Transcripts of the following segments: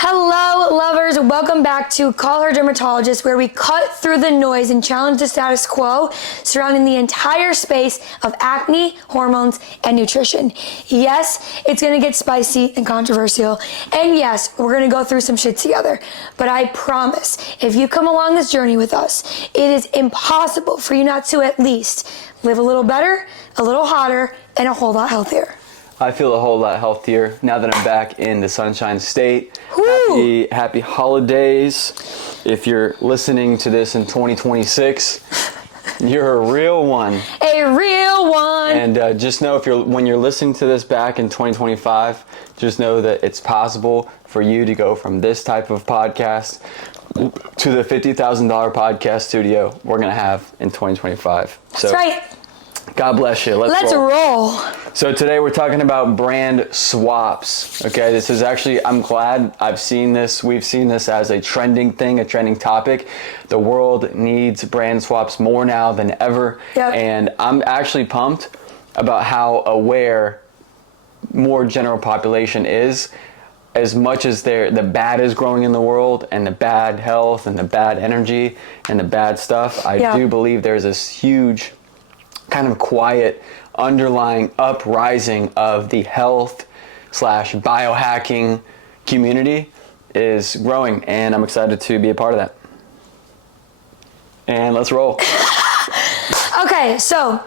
Hello, lovers. Welcome back to Call Her Dermatologist, where we cut through the noise and challenge the status quo surrounding the entire space of acne, hormones, and nutrition. Yes, it's going to get spicy and controversial. And yes, we're going to go through some shit together. But I promise, if you come along this journey with us, it is impossible for you not to at least live a little better, a little hotter, and a whole lot healthier. I feel a whole lot healthier now that I'm back in the Sunshine State. Happy holidays. If you're listening to this in 2026, you're a real one. A real one. And just know when you're listening to this back in 2025, just know that it's possible for you to go from this type of podcast to the $50,000 podcast studio we're going to have in 2025. That's right. God bless you. Let's roll. So today we're talking about brand swaps. Okay, this is actually, I'm glad we've seen this as a trending thing, a trending topic. The world needs brand swaps more now than ever. Yep. And I'm actually pumped about how aware more general population is. As much as the bad is growing in the world, and the bad health and the bad energy and the bad stuff, I do believe there's this huge kind of quiet underlying uprising of the health / biohacking community is growing, and I'm excited to be a part of that. And let's roll. Okay, so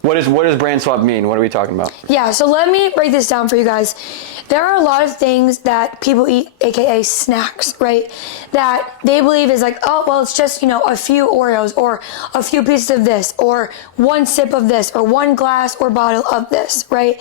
what does brand swap mean? What are we talking about? Yeah, so let me break this down for you guys. There are a lot of things that people eat, aka snacks, right? That they believe is like, oh, well, it's just, a few Oreos or a few pieces of this or one sip of this or one glass or bottle of this, right?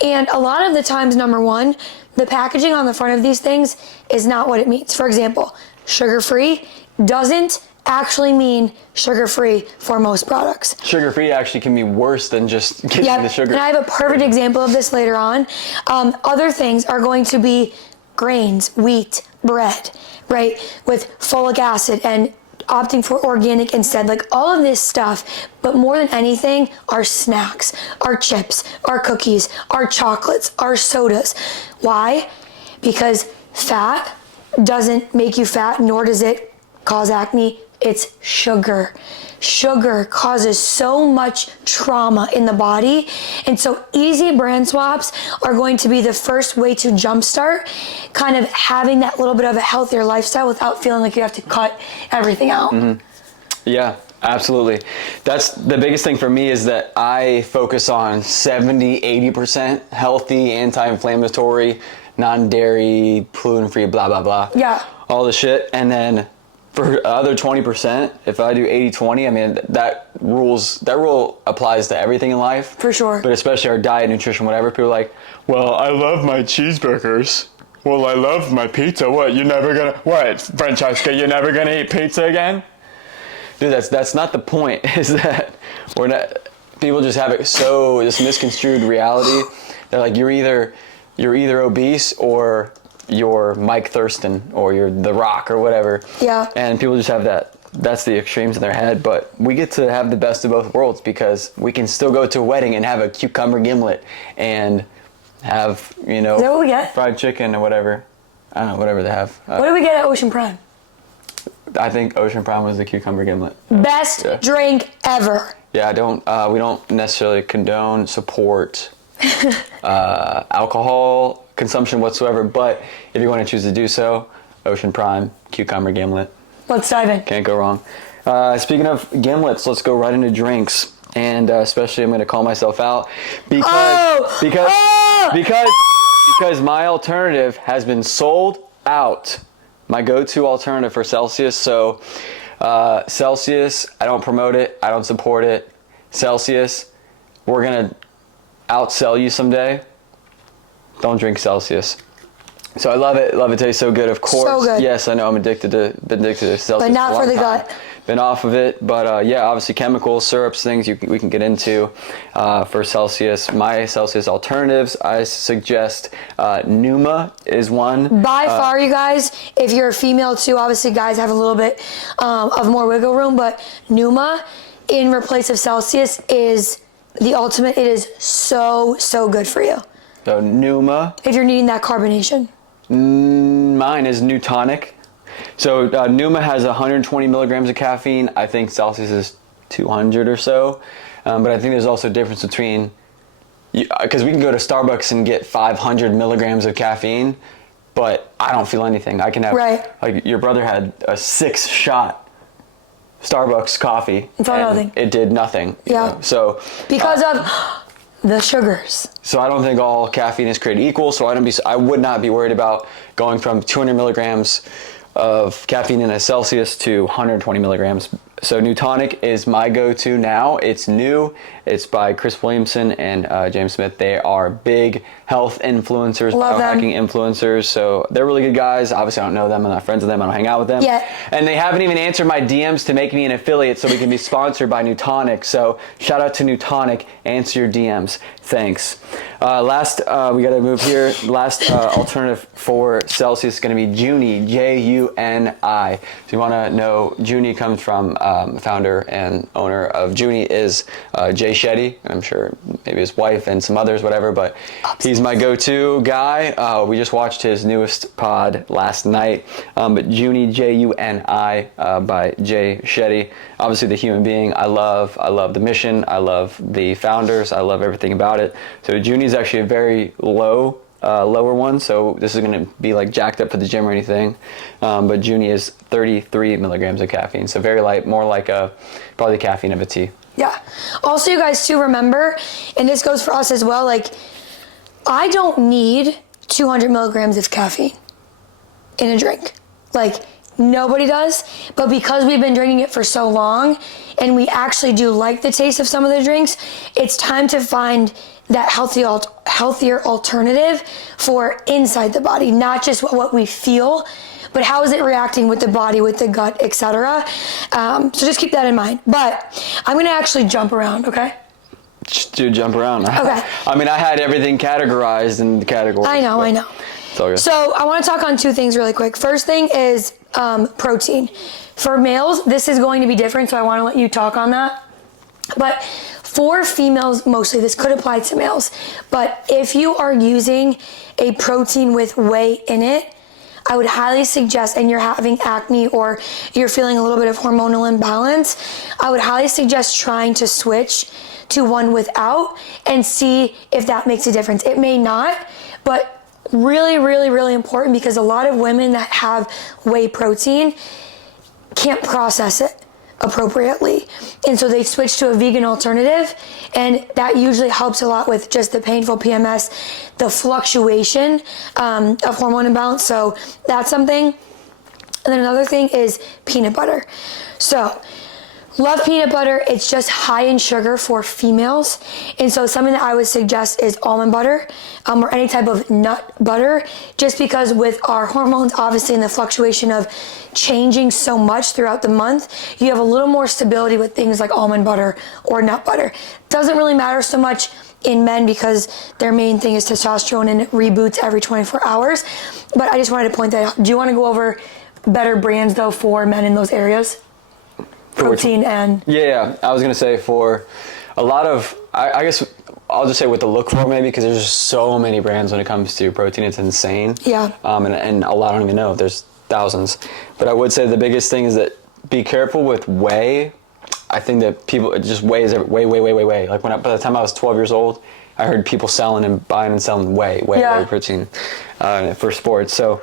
And a lot of the times, number one, the packaging on the front of these things is not what it means. For example, sugar-free doesn't actually mean sugar-free for most products. Sugar-free actually can be worse than just getting the sugar. And I have a perfect example of this later on. Other things are going to be grains, wheat, bread, right? With folic acid and opting for organic instead, like all of this stuff. But more than anything, our snacks, our chips, our cookies, our chocolates, our sodas. Why? Because fat doesn't make you fat, nor does it cause acne. It's sugar. Sugar causes so much trauma in the body. And so easy brand swaps are going to be the first way to jumpstart kind of having that little bit of a healthier lifestyle without feeling like you have to cut everything out. Mm-hmm. Yeah, absolutely. That's the biggest thing for me, is that I focus on 70-80% healthy, anti-inflammatory, non-dairy, gluten-free, blah, blah, blah. Yeah. All the shit. And then for other 20%, if I do 80-20, I mean, that rule applies to everything in life. For sure. But especially our diet, nutrition, whatever. People are like, well, I love my cheeseburgers. Well, I love my pizza. What, Francesca, you're never gonna eat pizza again? Dude, that's not the point, is that people just have this misconstrued reality. They're like, you're either obese or you're Mike Thurston or you're The Rock or whatever. Yeah. And people just have that's the extremes in their head. But we get to have the best of both worlds, because we can still go to a wedding and have a cucumber gimlet and have, Is that what we get? fried chicken or whatever. I don't know, whatever they have. What do we get at Ocean Prime? I think Ocean Prime was the cucumber gimlet. Best drink ever. Yeah, we don't necessarily condone, support alcohol consumption whatsoever, but if you want to choose to do so, Ocean Prime, cucumber gimlet. Let's dive in. Can't go wrong. Speaking of gimlets, let's go right into drinks. And especially, I'm going to call myself out because my alternative has been sold out. My go-to alternative for Celsius. So Celsius, I don't promote it. I don't support it. Celsius, we're going to outsell you someday. Don't drink Celsius. So I love it. Love it. Tastes so good. Of course. So good. Yes, I know. Been addicted to Celsius. But not for the gut. Been off of it, but obviously chemicals, syrups, things we can get into for Celsius. My Celsius alternatives, I suggest Numa is one. By far, you guys, if you're a female too, obviously guys have a little bit of more wiggle room, but Numa in replace of Celsius is the ultimate. It is so good for you. So Numa. If you're needing that carbonation. mine is Nutonic. So Numa has 120 milligrams of caffeine. I think Celsius is 200 or so. But I think there's also a difference between, because we can go to Starbucks and get 500 milligrams of caffeine, but I don't feel anything. I can have, like your brother had a 6-shot Starbucks coffee. It's all nothing. It did nothing. Yeah. You know? So because of the sugars. So I don't think all caffeine is created equal. So I would not be worried about going from 200 milligrams of caffeine in a Celsius to 120 milligrams. So Nutonic is my go-to now. It's new. It's by Chris Williamson and James Smith. They are big health influencers, biohacking influencers. So they're really good guys. Obviously, I don't know them. I'm not friends with them. I don't hang out with them. Yeah. And they haven't even answered my DMs to make me an affiliate so we can be sponsored by Nutonic. So shout out to Nutonic. Answer your DMs. Thanks. Last, we got to move here. Last alternative for Celsius is going to be Juni, Juni. So you want to know, Juni comes from founder and owner of Juni is Jay Shetty. I'm sure maybe his wife and some others, whatever, but he's my go-to guy. We just watched his newest pod last night, but Juni, Juni, by Jay Shetty. Obviously the human being I love the mission, I love the founders, I love everything about it. So Juni is actually a very lower one, so this is going to be like jacked up for the gym or anything, but Juni is 33 milligrams of caffeine, so very light, more like probably the caffeine of a tea. Yeah. Also, you guys too, remember, and this goes for us as well, like I don't need 200 milligrams of caffeine in a drink. Like nobody does, but because we've been drinking it for so long and we actually do like the taste of some of the drinks, it's time to find that healthier alternative for inside the body, not just what we feel, but how is it reacting with the body, with the gut, etc. So just keep that in mind. But I'm gonna actually jump around, okay? Just do jump around. Okay. I mean, I had everything categorized in the categories. I know. It's all good. So I want to talk on two things really quick. First thing is protein. For males, this is going to be different, so I want to let you talk on that. But for females, mostly, this could apply to males, but if you are using a protein with whey in it, I would highly suggest, and you're having acne or you're feeling a little bit of hormonal imbalance, I would highly suggest trying to switch to one without and see if that makes a difference. It may not, but really, really, really important, because a lot of women that have whey protein can't process it appropriately, and so they switch to a vegan alternative, and that usually helps a lot with just the painful PMS, the fluctuation of hormone imbalance. So that's something. And then another thing is peanut butter. So love peanut butter. It's just high in sugar for females, and so something that I would suggest is almond butter or any type of nut butter, just because with our hormones obviously and the fluctuation of changing so much throughout the month, you have a little more stability with things like almond butter or nut butter. Doesn't really matter so much in men because their main thing is testosterone and it reboots every 24 hours, but I just wanted to point that out. Do you want to go over better brands though for men in those areas? Protein and... Yeah, I was going to say for a lot of, I guess I'll just say what to look for maybe, because there's just so many brands when it comes to protein. It's insane. Yeah. And a lot I don't even know. There's thousands. But I would say the biggest thing is that be careful with whey. I think that people, it just whey is way. Like by the time I was 12 years old, I heard people selling and buying and selling whey protein for sports. So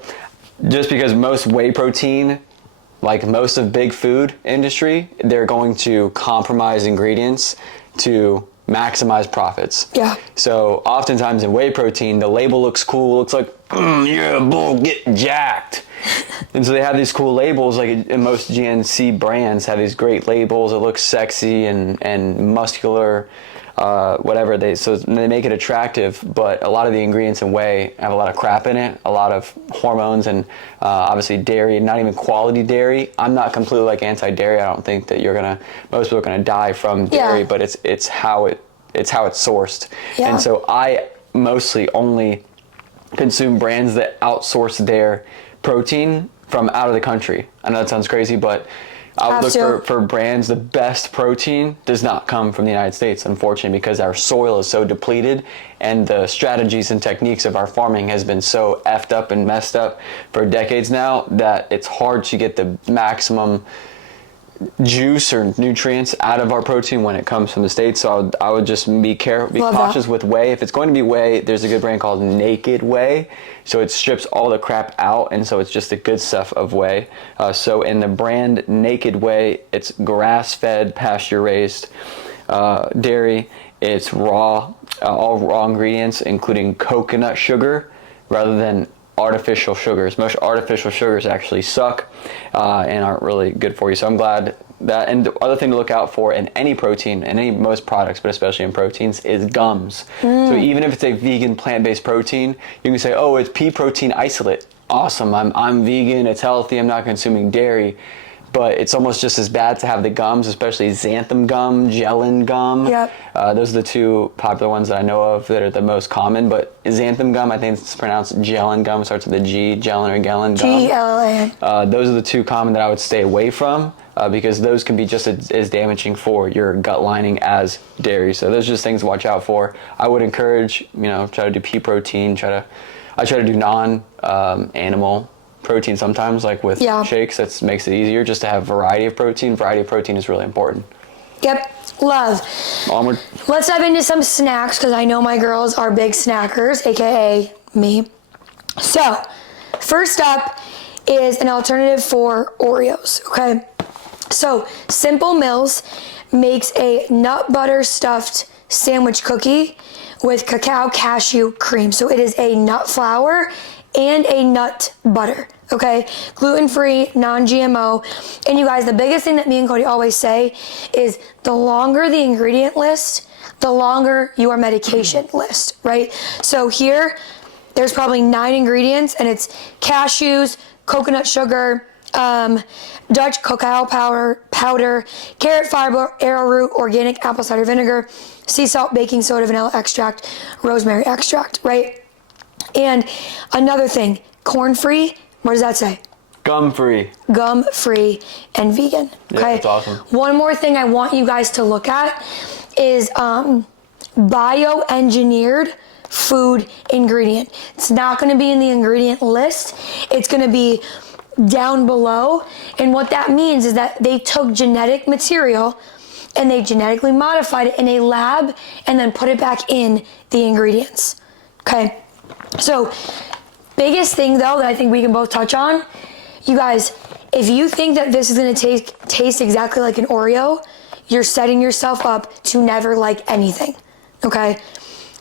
just because most whey protein, like most of big food industry, they're going to compromise ingredients to maximize profits. Yeah. So oftentimes in whey protein, the label looks cool. Looks like, yeah, bull, get jacked. And so they have these cool labels, like in most GNC brands have these great labels. It looks sexy and muscular, whatever. So they make it attractive, but a lot of the ingredients in whey have a lot of crap in it, a lot of hormones, and obviously dairy, not even quality dairy. I'm not completely like anti-dairy. I don't think that most people are gonna die from dairy, but it's how it's sourced. Yeah. And so I mostly only consume brands that outsource their protein from out of the country. I know that sounds crazy, but I would Have look for brands. The best protein does not come from the United States, unfortunately, because our soil is so depleted and the strategies and techniques of our farming has been so effed up and messed up for decades now that it's hard to get the maximum juice or nutrients out of our protein when it comes from the States. So I would just be cautious with whey. If it's going to be whey, there's a good brand called Naked Whey. So it strips all the crap out, and so it's just the good stuff of whey. So in the brand Naked Whey, it's grass-fed, pasture-raised dairy. It's raw, all raw ingredients, including coconut sugar, rather than artificial sugars. Most artificial sugars actually suck and aren't really good for you. So I'm glad that. And the other thing to look out for in any protein, in most products, but especially in proteins, is gums. So even if it's a vegan plant-based protein, you can say, oh, it's pea protein isolate. Awesome, I'm vegan, it's healthy, I'm not consuming dairy. But it's almost just as bad to have the gums, especially xanthan gum, gellan gum. Yep. Those are the two popular ones that I know of that are the most common. But xanthan gum, I think it's pronounced gellan gum, starts with a G, gellan or gellan gum. Gellan. Those are the two common that I would stay away from because those can be just as damaging for your gut lining as dairy. So those are just things to watch out for. I would encourage, try to do pea protein. I try to do non-animal protein sometimes, like with shakes. That makes it easier just to have variety of protein. Variety of protein is really important. Yep, love. Onward. Let's dive into some snacks because I know my girls are big snackers, aka me. So, first up is an alternative for Oreos, okay? So, Simple Mills makes a nut butter stuffed sandwich cookie with cacao cashew cream. So, it is a nut flour and a nut butter, okay? Gluten-free, non-GMO. And you guys, the biggest thing that me and Cody always say is the longer the ingredient list, the longer your medication list, right? So here, there's probably 9 ingredients, and it's cashews, coconut sugar, Dutch cacao powder, carrot fiber, arrowroot, organic apple cider vinegar, sea salt, baking soda, vanilla extract, rosemary extract, right? And another thing, corn-free, what does that say? Gum-free. Gum-free and vegan. Yeah, okay? that's awesome. One more thing I want you guys to look at is bioengineered food ingredient. It's not going to be in the ingredient list. It's going to be down below. And what that means is that they took genetic material and they genetically modified it in a lab and then put it back in the ingredients. Okay? So, biggest thing though that I think we can both touch on, you guys, if you think that this is going to taste exactly like an Oreo, you're setting yourself up to never like anything, okay?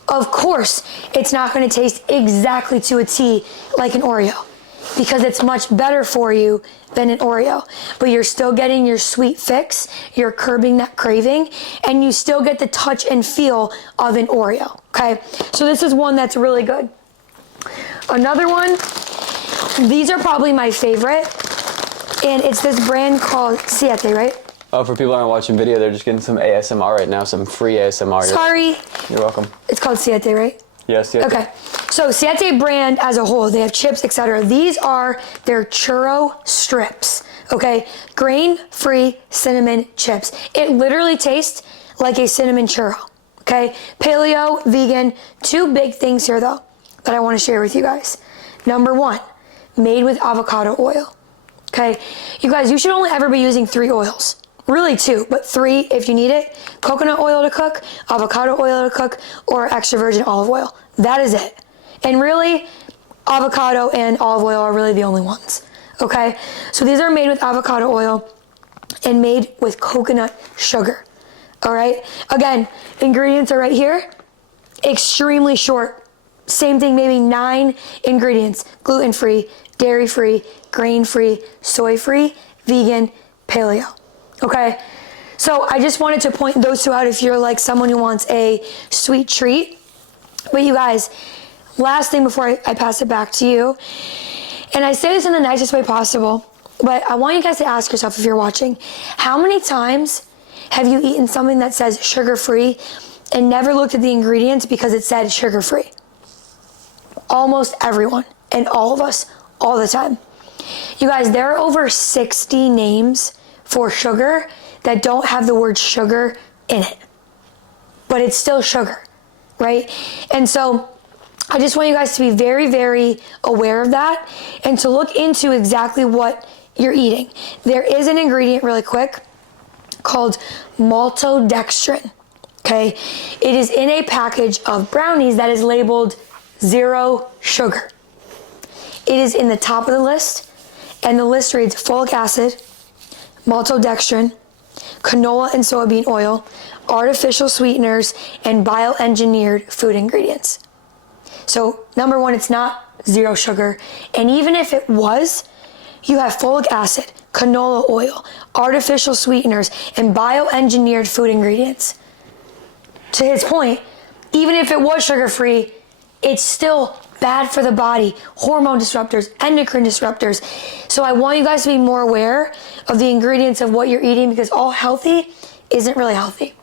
Of course, it's not going to taste exactly to a T like an Oreo because it's much better for you than an Oreo, but you're still getting your sweet fix, you're curbing that craving, and you still get the touch and feel of an Oreo, okay? So this is one that's really good. Another one, these are probably my favorite, and it's this brand called Siete, right? Oh, for people that aren't watching video, they're just getting some ASMR right now, some free ASMR. Sorry. You're welcome. It's called Siete, right? Yes, Siete. Okay. So Siete brand as a whole, they have chips, etc. These are their churro strips, okay? Grain-free cinnamon chips. It literally tastes like a cinnamon churro, okay? Paleo, vegan, 2 big things here though that I want to share with you guys. Number 1, made with avocado oil. Okay, you guys, you should only ever be using 3 oils. Really 2, but 3 if you need it. Coconut oil to cook, avocado oil to cook, or extra virgin olive oil. That is it. And really, avocado and olive oil are really the only ones. Okay, so these are made with avocado oil and made with coconut sugar. All right, again, ingredients are right here. Extremely short. Same thing, maybe 9 ingredients. Gluten-free, dairy-free, grain-free, soy-free, vegan, paleo. Okay? So I just wanted to point those 2 out if you're like someone who wants a sweet treat. But you guys, last thing before I pass it back to you, and I say this in the nicest way possible, but I want you guys to ask yourself if you're watching, how many times have you eaten something that says sugar-free and never looked at the ingredients because it said sugar-free? Almost everyone and all of us all the time. You guys, there are over 60 names for sugar that don't have the word sugar in it. But it's still sugar, right? And so I just want you guys to be very, very aware of that and to look into exactly what you're eating. There is an ingredient really quick called maltodextrin, okay? It is in a package of brownies that is labeled 0 sugar. It is in the top of the list, and the list reads folic acid, maltodextrin, canola and soybean oil, artificial sweeteners, and bioengineered food ingredients. So, number one, it's not 0 sugar, and even if it was, you have folic acid, canola oil, artificial sweeteners, and bioengineered food ingredients. To his point, even if it was sugar-free, it's still bad for the body, hormone disruptors, endocrine disruptors. So I want you guys to be more aware of the ingredients of what you're eating, because all healthy isn't really healthy.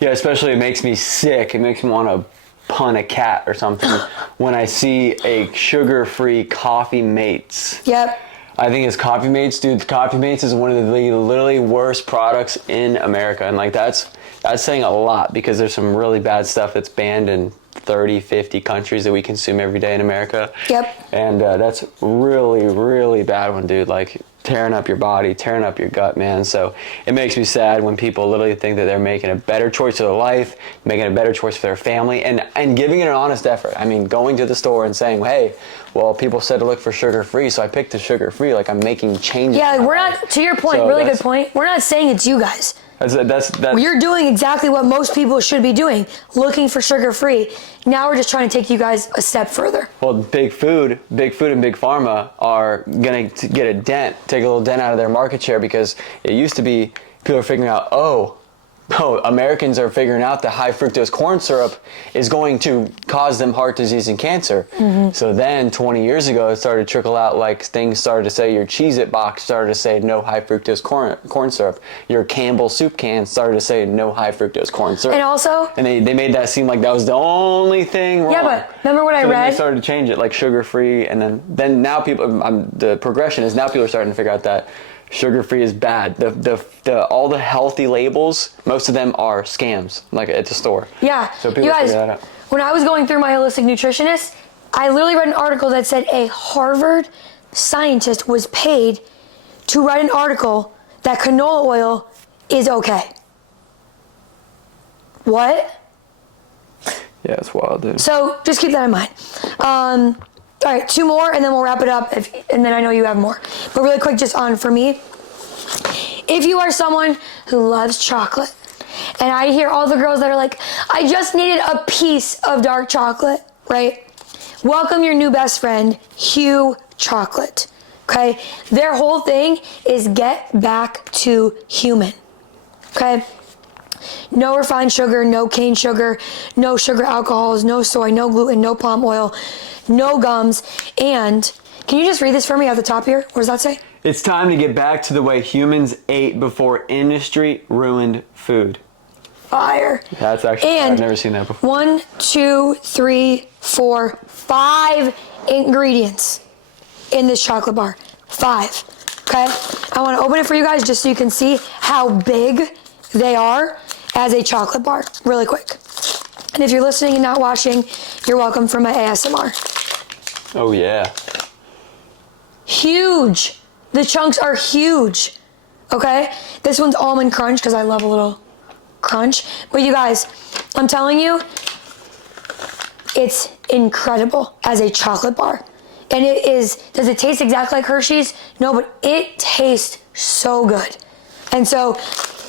Yeah, especially it makes me sick. It makes me want to pun a cat or something when I see a sugar-free Coffee Mates. Yep. I think it's Coffee Mates, dude. Coffee Mates is one of the literally worst products in America, and like that's saying a lot, because there's some really bad stuff that's banned in 30, 50 countries that we consume every day in America. Yep. And that's really, really bad one, dude. Like tearing up your body, tearing up your gut, man. So it makes me sad when people literally think that they're making a better choice of their life, making a better choice for their family, and giving it an honest effort. I mean, going to the store and saying, hey, well, people said to look for sugar-free, so I picked the sugar-free. Like, I'm making changes. Yeah, we're not, to your point, So really good point. We're not saying it's you guys. That's You're doing exactly what most people should be doing, looking for sugar-free. Now we're just trying to take you guys a step further. Well, big food and big pharma are going to get a dent, take a little dent out of their market share, because it used to be people are figuring out, oh, Americans are figuring out that high fructose corn syrup is going to cause them heart disease and cancer. Mm-hmm. So then 20 years ago, it started to trickle out, like things started to say, your Cheez-It box started to say no high fructose corn syrup. Your Campbell soup can started to say no high fructose corn syrup. And also... And they made that seem like that was the only thing wrong. Yeah, but remember what I Then read? they started to change it, like sugar-free, and then now people, the progression is now people are starting to figure out that sugar-free is bad. All the healthy labels, most of them are scams, like at the store. Yeah. So people you guys, figure that out. When I was going through my holistic nutritionist, I literally read an article that said a Harvard scientist was paid to write an article that canola oil is okay. What? Yeah, it's wild, dude. So just keep that in mind. All right, 2 more, and then we'll wrap it up, and then I know you have more. But really quick, just on for me, if you are someone who loves chocolate, and I hear all the girls that are like, I just needed a piece of dark chocolate, right? Welcome your new best friend, Hue Chocolate, okay? Their whole thing is get back to human, okay? No refined sugar, no cane sugar, no sugar alcohols, no soy, no gluten, no palm oil, no gums, and can you just read this for me at the top here? What does that say? It's time to get back to the way humans ate before industry ruined food. Fire. That's actually, and I've never seen that before. 1, 2, 3, 4, 5 ingredients in this chocolate bar. 5. Okay? I want to open it for you guys just so you can see how big they are as a chocolate bar, really quick. And if you're listening and not watching, you're welcome for my ASMR. Oh, yeah. Huge. The chunks are huge. Okay? This one's almond crunch because I love a little crunch. But you guys, I'm telling you, it's incredible as a chocolate bar. And it is, does it taste exactly like Hershey's? No, but it tastes so good. And so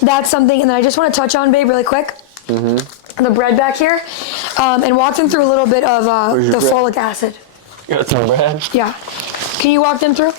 that's something, and then I just want to touch on, babe, really quick. The bread back here, and walk them through a little bit of the folic acid. You got some bread? Yeah. Can you walk them through?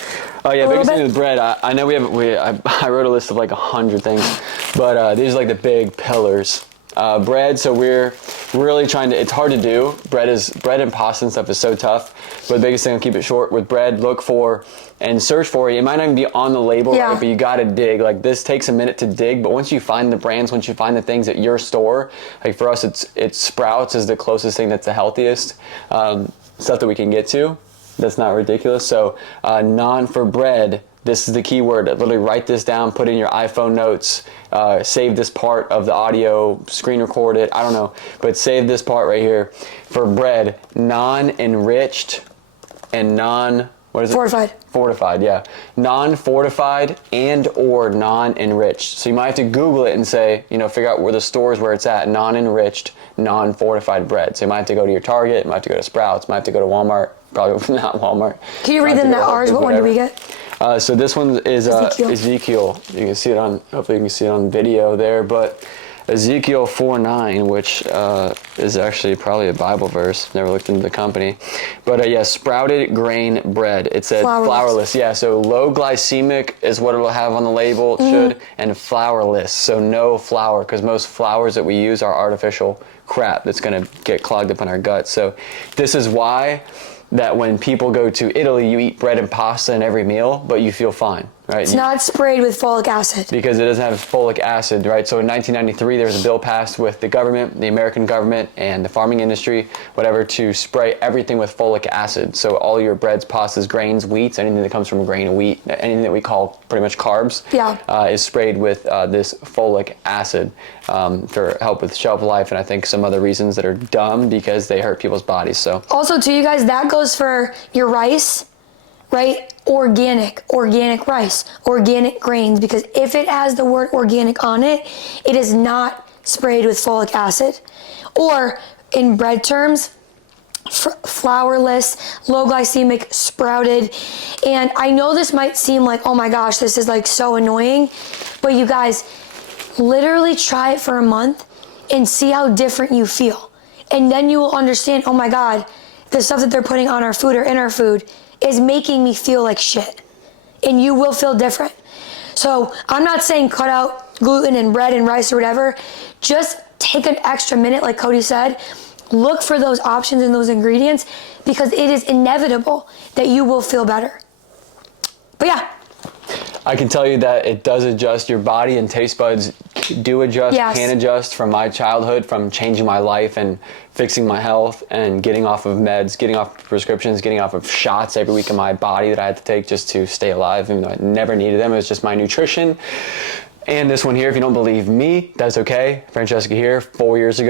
Oh yeah, biggest thing with bread. I know I wrote a list of like 100 things, but these are like the big pillars. Bread, so we're really trying to, it's hard to do. Bread and pasta and stuff is so tough, but the biggest thing, I'll keep it short with bread, look for and search for it. It might not even be on the label, right, but you gotta dig. Like this takes a minute to dig, but once you find the brands, once you find the things at your store, like for us, it's Sprouts is the closest thing that's the healthiest stuff that we can get to. That's not ridiculous. So non for bread, This is the keyword. Literally write this down, put it in your iPhone notes, save this part of the audio, screen record it, I don't know. But save this part right here. For bread, non-enriched and Fortified. Fortified, yeah. Non-fortified and or non-enriched. So you might have to Google it and say, figure out where the stores where it's at, non-enriched, non-fortified bread. So you might have to go to your Target, you might have to go to Sprouts, you might have to go to Walmart, probably not Walmart. Can you read them that ours? What one do we get? So this one is Ezekiel. You can see it on, hopefully you can see it on video there, but Ezekiel 4:9, which is actually probably a Bible verse. Never looked into the company. But yeah, sprouted grain bread. It said flourless. Yeah, so low glycemic is what it'll have on the label. It should. And flourless, so no flour, because most flours that we use are artificial crap that's going to get clogged up in our gut. So this is why that when people go to Italy, you eat bread and pasta in every meal, but you feel fine, right? It's not sprayed with folic acid. Because it doesn't have folic acid, right? So in 1993, there was a bill passed with the government, the American government, and the farming industry, whatever, to spray everything with folic acid. So all your breads, pastas, grains, wheats, anything that comes from a grain of wheat, anything that we call pretty much carbs, is sprayed with this folic acid for help with shelf life, and I think some other reasons that are dumb because they hurt people's bodies. So also, to you guys, that goes for your rice, right? Organic rice, organic grains, because if it has the word organic on it, it is not sprayed with folic acid. Or in bread terms, flourless, low glycemic, sprouted. And I know this might seem like, oh my gosh, this is like so annoying, but you guys, literally try it for a month and see how different you feel. And then you will understand, oh my God, the stuff that they're putting on our food or in our food is making me feel like shit. And you will feel different. So I'm not saying cut out gluten and bread and rice or whatever. Just take an extra minute, like Cody said. Look for those options and those ingredients, because it is inevitable that you will feel better. But yeah. I can tell you that it does adjust. Your body and taste buds do adjust, can adjust. From my childhood, from changing my life and fixing my health and getting off of meds, getting off prescriptions, getting off of shots every week in my body that I had to take just to stay alive, even though I never needed them. It was just my nutrition. And this one here, if you don't believe me, that's okay. Francesca here, almost 4 years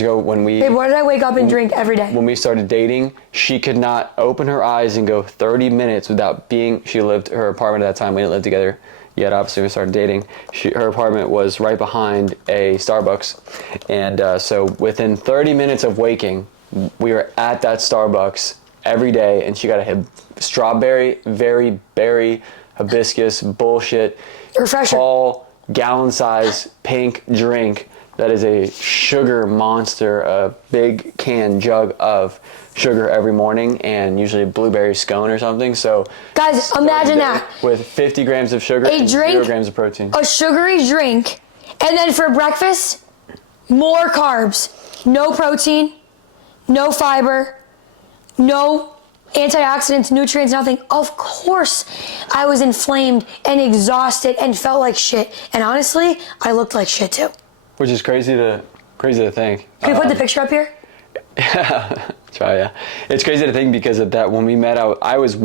ago, when we... Babe, what did I wake up and drink every day? When we started dating, she could not open her eyes and go 30 minutes without being... She lived, her apartment at that time, we didn't live together yet, obviously we started dating. Her apartment was right behind a Starbucks. And so within 30 minutes of waking, we were at that Starbucks every day, and she got a strawberry, very berry, hibiscus, bullshit, refresher, tall, gallon-size pink drink that is a sugar monster, a big can jug of sugar every morning, and usually a blueberry scone or something. So guys, imagine that with 50 grams of sugar and 0 grams of protein. A sugary drink, and then for breakfast, more carbs, no protein, no fiber, no antioxidants, nutrients, nothing. Of course, I was inflamed and exhausted and felt like shit. And honestly, I looked like shit too. Which is crazy to think. Can we put the picture up here? Yeah, try, yeah. It's crazy to think because of that. When we met, I was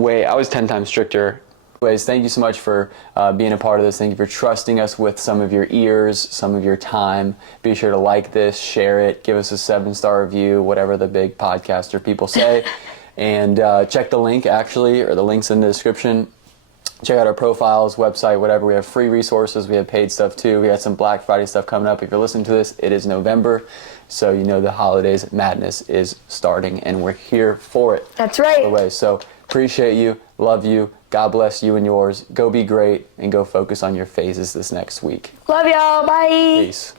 10 times stricter. Anyways, thank you so much for being a part of this. Thank you for trusting us with some of your ears, some of your time. Be sure to like this, share it, give us a 7-star review, whatever the big podcaster people say. And check the link, actually, or the links in the description. Check out our profiles, website, whatever. We have free resources. We have paid stuff too. We got some Black Friday stuff coming up. If you're listening to this, it is November. So you know the holidays madness is starting, and we're here for it. That's right. By the way, so appreciate you, love you, God bless you and yours. Go be great, and go focus on your phases this next week. Love y'all. Bye. Peace.